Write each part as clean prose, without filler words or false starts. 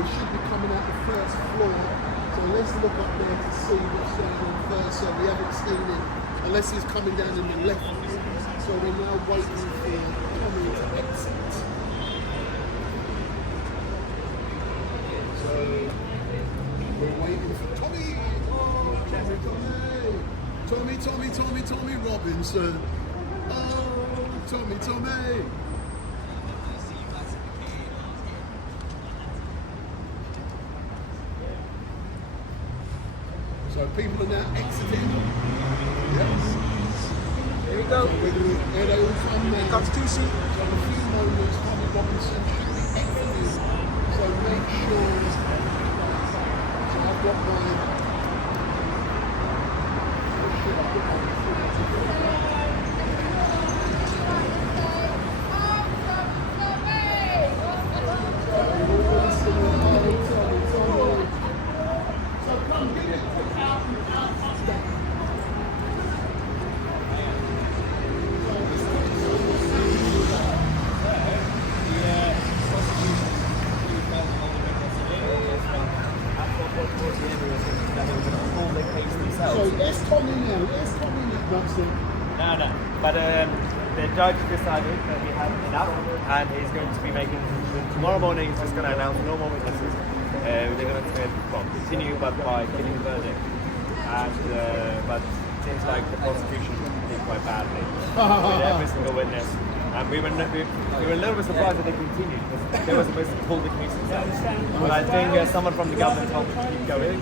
we should be coming out the first floor. So let's look up there to see what's going on first. So we haven't seen him unless he's coming down in the left. So we're now waiting for Tommy to exit. So we're waiting for Tommy. Tommy Robinson. Oh, Tommy. So people are now exiting. Yes. Here we go. Here they all come now. Comes two seats. So in a few moments, Tommy Robinson should be exiting. So make sure. So I've got my. So there's Tommy now. Robinson. No. But the judge decided that we have enough, and he's going to be making tomorrow morning. He's just going to announce no more witnesses. They're going to continue, but by giving the verdict. And but it seems like the prosecution did quite badly with every single witness. And we were a little bit surprised that they continued, because they were supposed to pull the case themselves. But I think someone from the government told them to keep going,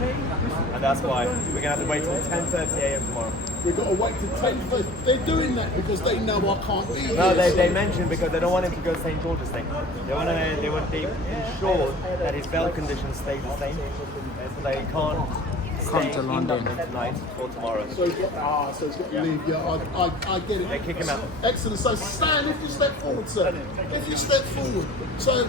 and that's why we're going to have to wait till 10:30 a.m. tomorrow. We've got to wait till 10:30. They're doing that because they know I can't be here. No, they mentioned because they don't want him to go to St. George's thing. They want to ensure that his bail conditions stay the same, so they can't stay to in London tonight or tomorrow. So he's got to leave. Yeah, I get it. They kick him out. Excellent. So Stan, if you step forward, sir. If you step forward. So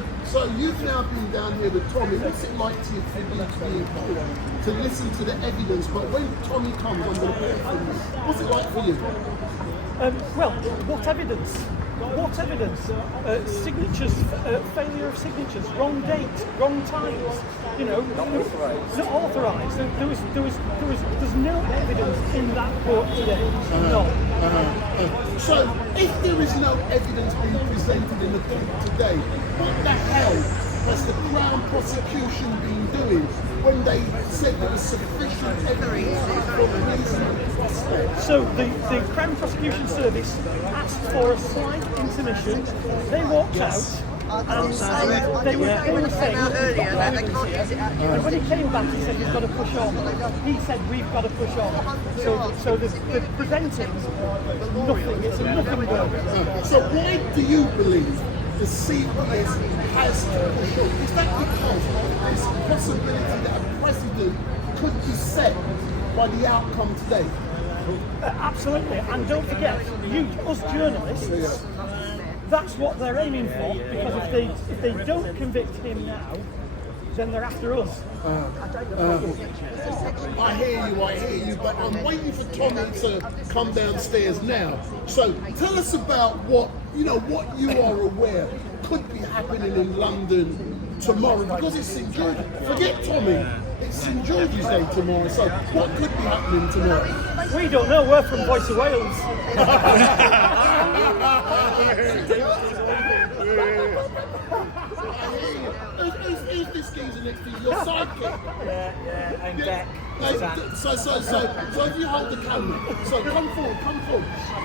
you've now been down here with Tommy. What's it like to you for you to be in court, to listen to the evidence? But when Tommy comes under the courtroom, what's it like for you? Well, what evidence? What evidence? Signatures, failure of signatures, wrong dates, wrong times. You know, not authorised. There's no evidence in that court today. No. So if there is no evidence being presented in the court today, what the hell has the Crown prosecution been doing when they said there was sufficient evidence for reasonable suspect? So the Crown Prosecution Service asked for a slight intermission. They walked out. And they were saying, and when he came back, he said, "We've got to push on." He said, "We've got to push on." So they're presenting nothing. It's a nothing burger. So why do you believe the CPS has to push on? Is that because there's a possibility that a president could be set by the outcome today? Absolutely. And don't forget, us journalists, that's what they're aiming for, because if they don't convict him now, then they're after us. I hear you, but I'm waiting for Tommy to come downstairs now. So tell us about what you are aware could be happening in London tomorrow, because it's St. George. Forget Tommy, it's St. George's Day tomorrow, so what could be happening tomorrow? We don't know, we're from Voice of Wales. Who's this geezer next to you? Your sidekick? Yeah, and Beck. So if you hold the camera, so come forward.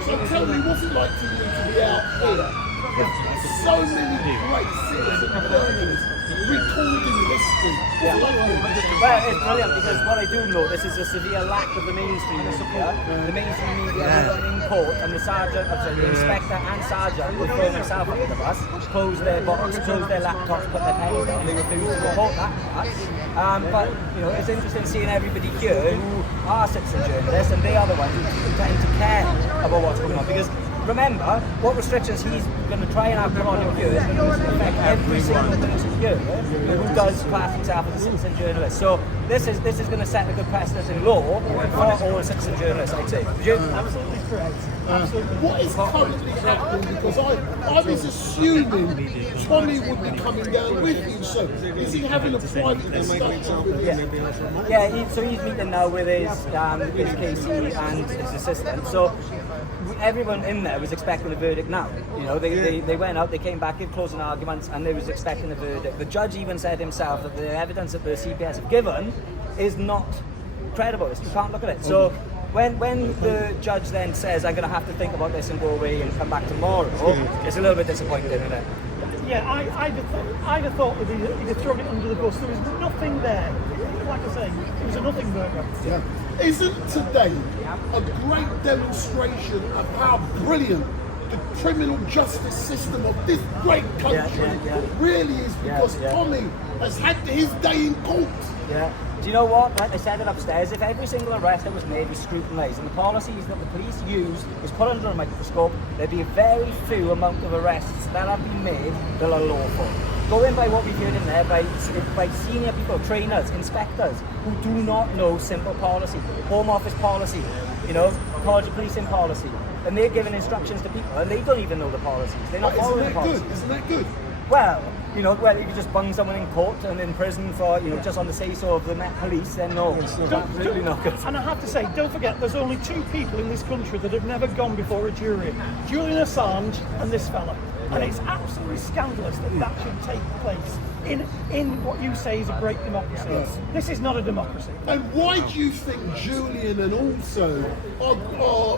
So tell me, what's it like to you to be out here with so many great singers and learners recording history? Yeah. Well, it's brilliant, because what I do notice is a severe lack of the mainstream media. The mainstream media were in court, and the inspector and sergeant would throw themselves under the bus, close their box, close their laptops, put their pen down, and they refused to report that part. But it's interesting seeing everybody here who are citizen journalists, and they are the ones who tend to care about what's going on, because remember, what restrictions he's going to try and have put on you here is going to affect every single person here who does class himself as a citizen journalist. So this is going to set a good precedent in law for all citizen journalists, I'd say. Would you? Absolutely correct. Absolutely. What is currently happening? Because I was assuming Tommy would be coming down with you. So is he having a private discussion with you? Yeah, so he's meeting now with his KC and his assistant. So everyone in there was expecting a verdict now. You know, they went out, they came back, gave closing arguments, and they was expecting a verdict. The judge even said himself that the evidence that the CPS have given is not credible. You can't look at it. So when the judge then says, I'm going to have to think about this and go away and come back tomorrow, it's a little bit disappointing, isn't it? Yeah, I'd have thought that he'd have thrown it under the bus. There was nothing there. Like I say, it was a nothing burger. Yeah. Isn't today a great demonstration of how brilliant the criminal justice system of this great country really is? Because Tommy has had his day in court. Yeah. Do you know what? Like I said it upstairs, if every single arrest that was made was scrutinised and the policies that the police use was put under a microscope, there'd be a very few amount of arrests that have been made that are lawful. Going by what we've heard in there, by senior people, trainers, inspectors, who do not know simple policy, Home Office policy, you know, College of Policing policy, and they're giving instructions to people and they don't even know the policies. They're not following the policies. Isn't that good? Well, you know, whether you could just bung someone in court and in prison for, you know, just on the say-so of the Met Police, then no, it's absolutely not good. And I have to say, don't forget, there's only two people in this country that have never gone before a jury. Julian Assange and this fella. And it's absolutely scandalous that should take place in what you say is a great democracy. This is not a democracy. And why do you think Julian and also,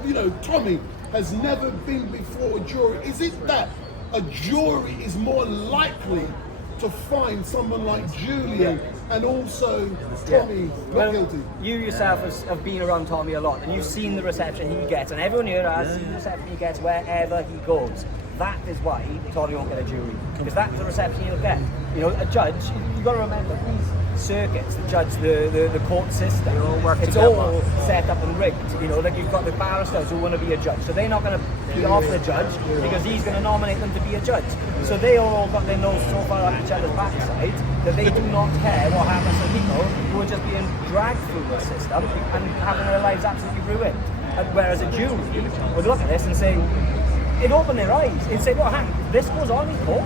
you know, Tommy has never been before a jury? Is it that a jury is more likely to find someone like Julian and also Tommy not guilty? You yourself have been around Tommy a lot and you've seen the reception he gets, and everyone here has seen the reception he gets wherever he goes. That is why Tommy won't get a jury, because that's the reception he'll get. You know, a judge, you've got to remember, these circuits, the judge, the court system, it's all set up and rigged. You know, like you've got the barristers who want to be a judge, so they're not going to be off the judge because he's going to nominate them to be a judge. So they all got their nose so far up each other's backside that they do not care what happens to people who are just being dragged through the system and having their lives absolutely ruined. Whereas a jury would look at this and say, it'd open their eyes. It'd say, well, hang, this goes on in court.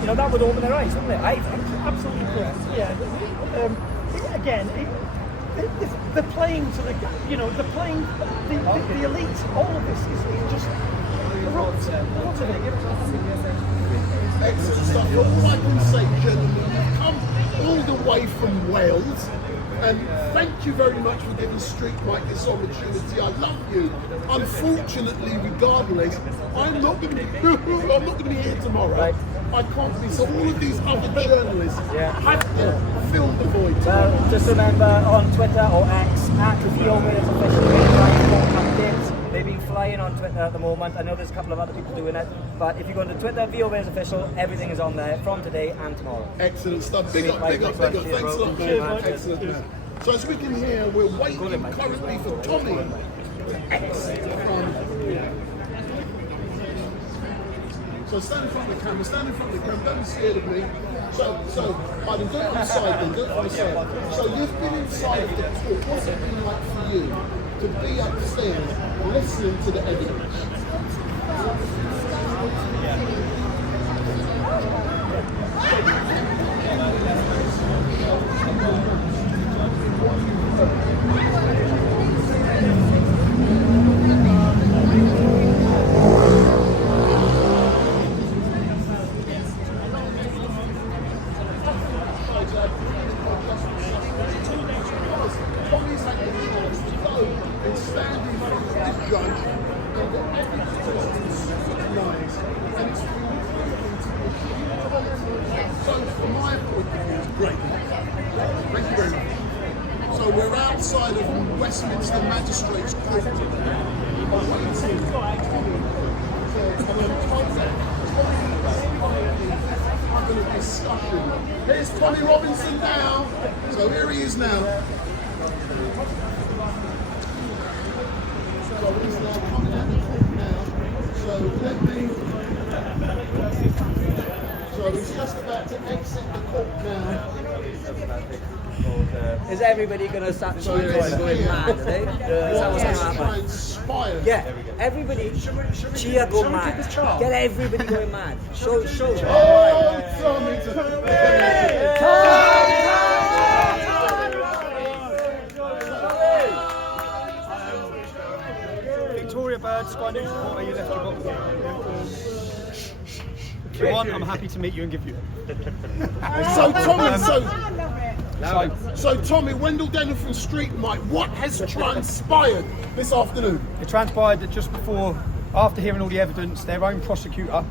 You know, that would open their eyes, wouldn't it? I think. Absolutely correct. Yeah. Again, the playing to the, you know, the playing, the elite. All of this is just the rot of it. Excellent stuff. But all I can say, gentlemen, you've come all the way from Wales. And thank you very much for giving Street Mike this opportunity. I love you. Unfortunately, regardless, I'm not going to be here tomorrow. Right. I can't be. So all of these other journalists have to fill the void. Well, just remember on Twitter or X @VOWaysOfficial. They've been flying on Twitter at the moment. I know there's a couple of other people doing it, but if you go into Twitter, VOWaysOfficial, everything is on there from today and tomorrow. Excellent stuff. Big up. Thanks a lot, man. Excellent, man. So as we can hear, we're waiting currently for Tommy to exit from. So stand in front of the camera, don't be scared of me. So, Ivan, do it on the side then, do it on the side. So you've been inside of the court. What's it been like for you to be upstairs listening to the evidence? Tommy's had the chance to go and stand in front of this judge and get everything scrutinised, and it's been so from my point of view, it's great. Thank you very much. So we're outside of Westminster Magistrates Court. Discussion. Here's Tommy Robinson now. So here he is now. So he's now coming out of the court now. So let me. So he's just about to exit the court now. Is everybody going to start So cheering let's and going hear mad, are they? what What's has going to happen? transpired. Yeah, everybody cheer, go mad. Get everybody going mad. Show. Oh, Tommy! Victoria Bird, Sky News reporter, you left your book. If you want, I'm happy to meet you and give you. So Tommy, so Tommy, Wendell Denham from Street Mike, what has transpired this afternoon? It transpired that just before, after hearing all the evidence, their own prosecutor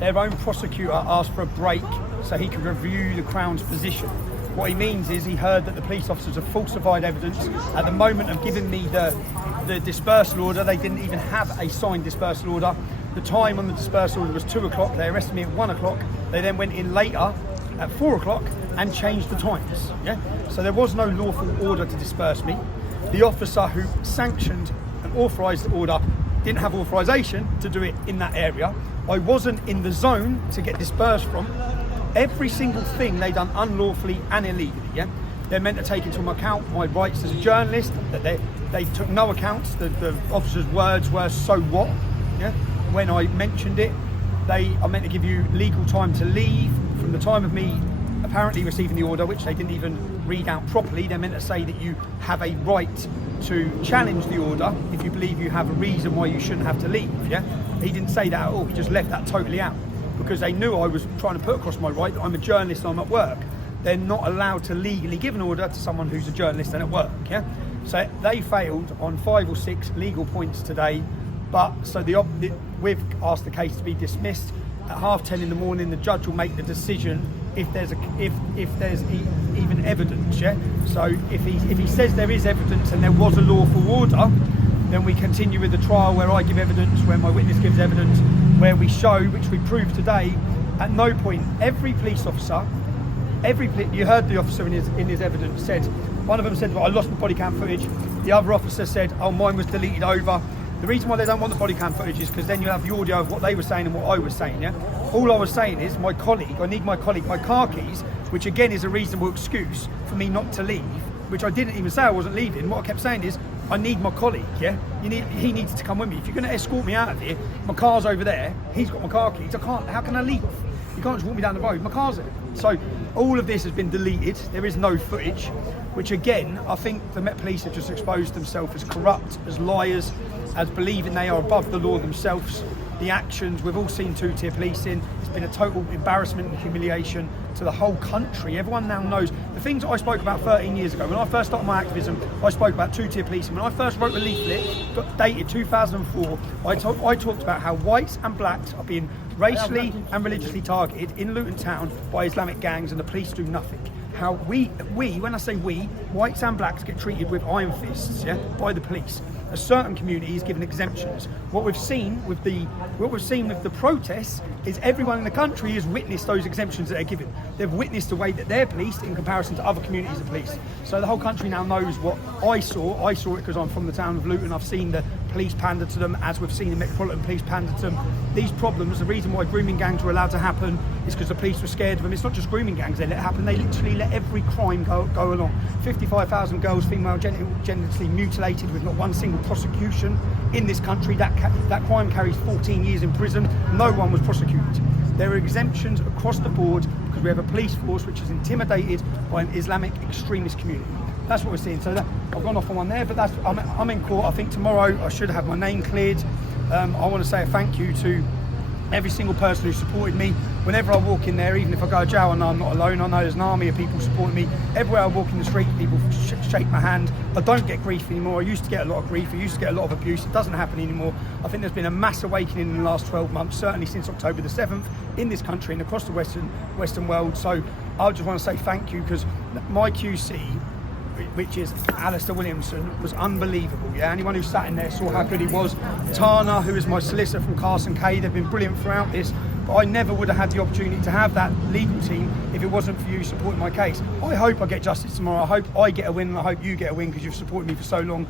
asked for a break so he could review the Crown's position. What he means is he heard that the police officers have falsified evidence. At the moment of giving me the dispersal order, they didn't even have a signed dispersal order. The time on the dispersal order was 2 o'clock. They arrested me at 1 o'clock. They then went in later at 4 o'clock and changed the times. Yeah? So there was no lawful order to disperse me. The officer who sanctioned and authorised the order didn't have authorisation to do it in that area. I wasn't in the zone to get dispersed from. Every single thing they done unlawfully and illegally. Yeah, they're meant to take into account my rights as a journalist. That they took no accounts. The officer's words were "so what." Yeah, when I mentioned it, they are meant to give you legal time to leave from the time of me apparently receiving the order, which they didn't even read out properly. They're meant to say that you have a right to challenge the order if you believe you have a reason why you shouldn't have to leave. Yeah, he didn't say that at all. He just left that totally out because they knew I was trying to put across my right that I'm a journalist and I'm at work. They're not allowed to legally give an order to someone who's a journalist and at work. Yeah, so they failed on 5 or 6 legal points today. But so we've asked the case to be dismissed. At 10:30 in the morning, the judge will make the decision if there's even evidence. Yeah. So if he says there is evidence and there was a lawful order, then we continue with the trial where I give evidence, where my witness gives evidence, where we show, which we proved today. At no point, every police officer, you heard the officer in his evidence said, one of them said, well, I lost my body cam footage. The other officer said, oh, mine was deleted over. The reason why they don't want the body cam footage is because then you'll have the audio of what they were saying and what I was saying, yeah? All I was saying is I need my car keys, which again is a reasonable excuse for me not to leave, which I didn't even say I wasn't leaving. What I kept saying is, I need my colleague, yeah? He needs to come with me. If you're going to escort me out of here, my car's over there, he's got my car keys, how can I leave? You can't just walk me down the road, my car's there. So all of this has been deleted, there is no footage, which again, I think the Met Police have just exposed themselves as corrupt, as liars, as believing they are above the law themselves. The actions, we've all seen two-tier policing. It's been a total embarrassment and humiliation to the whole country. Everyone now knows the things I spoke about 13 years ago. When I first started my activism, I spoke about two-tier policing. When I first wrote a leaflet, dated 2004, I talked about how whites and blacks are being racially and religiously targeted in Luton Town by Islamic gangs, and the police do nothing. How we, when I say we, whites and blacks get treated with iron fists, yeah, by the police. A certain community is given exemptions. What we've seen with the protests is everyone in the country has witnessed those exemptions that they're given. They've witnessed the way that they're policed in comparison to other communities of police. So the whole country now knows what I saw. I saw it because I'm from the town of Luton. I've seen the police pander to them, as we've seen the Metropolitan Police pander to them. These problems, the reason why grooming gangs were allowed to happen is because the police were scared of them. It's not just grooming gangs they let happen, they literally let every crime go along. 55,000 girls, female genitally mutilated with not one single prosecution in this country. That crime carries 14 years in prison. No one was prosecuted. There are exemptions across the board because we have a police force which is intimidated by an Islamic extremist community. That's what we're seeing. So I've gone off on one there, but I'm in court. I think tomorrow I should have my name cleared. I want to say a thank you to every single person who supported me. Whenever I walk in there, even if I go to jail, I know I'm not alone. I know there's an army of people supporting me. Everywhere I walk in the street, people shake my hand. I don't get grief anymore. I used to get a lot of grief. I used to get a lot of abuse. It doesn't happen anymore. I think there's been a mass awakening in the last 12 months, certainly since October the 7th, in this country and across the Western world. So I just want to say thank you, because my QC which is Alistair Williamson, was unbelievable. Yeah, anyone who sat in there saw how good he was. Tana, who is my solicitor from Carson K, they've been brilliant throughout this. But I never would have had the opportunity to have that legal team if it wasn't for you supporting my case. I hope I get justice tomorrow. I hope I get a win, and I hope you get a win because you've supported me for so long.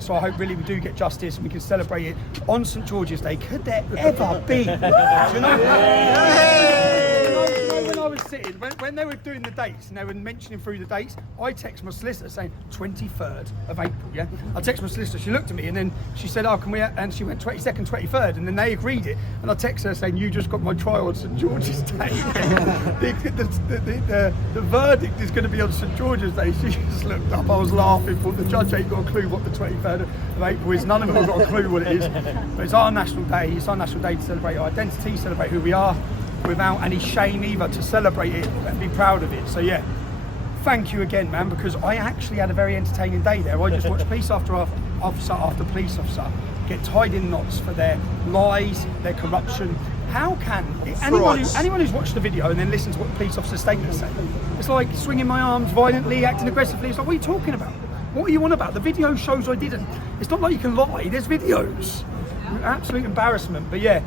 So I hope really we do get justice and we can celebrate it on St George's Day. Could there ever be? Do you know? When I was sitting, when they were doing the dates and they were mentioning through the dates, I text my solicitor saying 23rd of April, yeah? I text my solicitor, she looked at me and then she said, oh, can we, and she went 22nd, 23rd, and then they agreed it. And I text her saying, you just got my trial on St George's Day. the verdict is going to be on St George's Day. She just looked up, I was laughing, thought the judge ain't got a clue what the 23rd of April is. None of them have got a clue what it is. But it's our national day. It's our national day to celebrate our identity, celebrate who we are, without any shame either, to celebrate it and be proud of it. So yeah, thank you again, man, because I actually had a very entertaining day there. I just watched police officer after police officer get tied in knots for their lies, their corruption. How can anyone who's watched the video and then listened to what the police officer's statement said, it's like swinging my arms violently, acting aggressively. It's like, what are you talking about? What are you on about? The video shows I didn't. It's not like you can lie. There's videos. Absolute embarrassment. But yeah,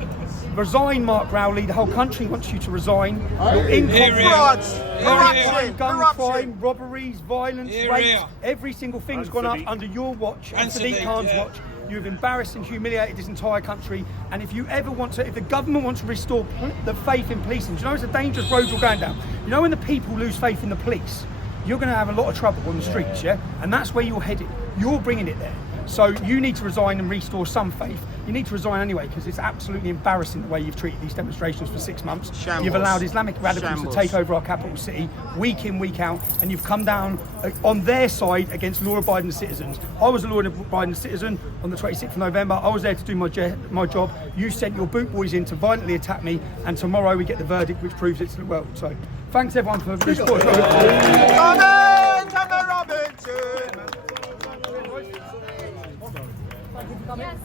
resign, Mark Rowley. The whole country wants you to resign. You're incompetent. Gun crime, robberies, violence, rape. Every single thing's gone up under your watch and Sadiq Khan's watch. You have embarrassed and humiliated this entire country. And if you ever want to, if the government wants to restore the faith in policing, do you know it's a dangerous road you're going down? You know when the people lose faith in the police, you're going to have a lot of trouble on the streets, yeah? And that's where you're headed. You're bringing it there. So you need to resign and restore some faith. You need to resign anyway because it's absolutely embarrassing the way you've treated these demonstrations for 6 months. Shambles. You've allowed Islamic radicals to take over our capital city week in, week out, and you've come down on their side against law-abiding citizens. I was a law-abiding citizen on the 26th of November. I was there to do my job. You sent your boot boys in to violently attack me, and tomorrow we get the verdict which proves it to the world. So thanks everyone for the support.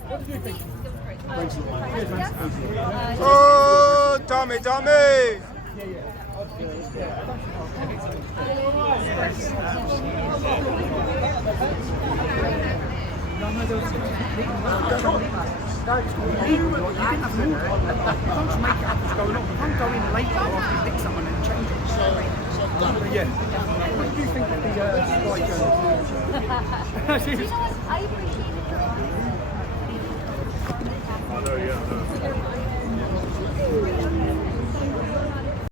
What do you think? Oh, Tommy! Don't make it up what's going on. You can't go in later after you pick someone and change it. So yeah. What do you think of the You know what? I appreciate it. I know, yeah, I know.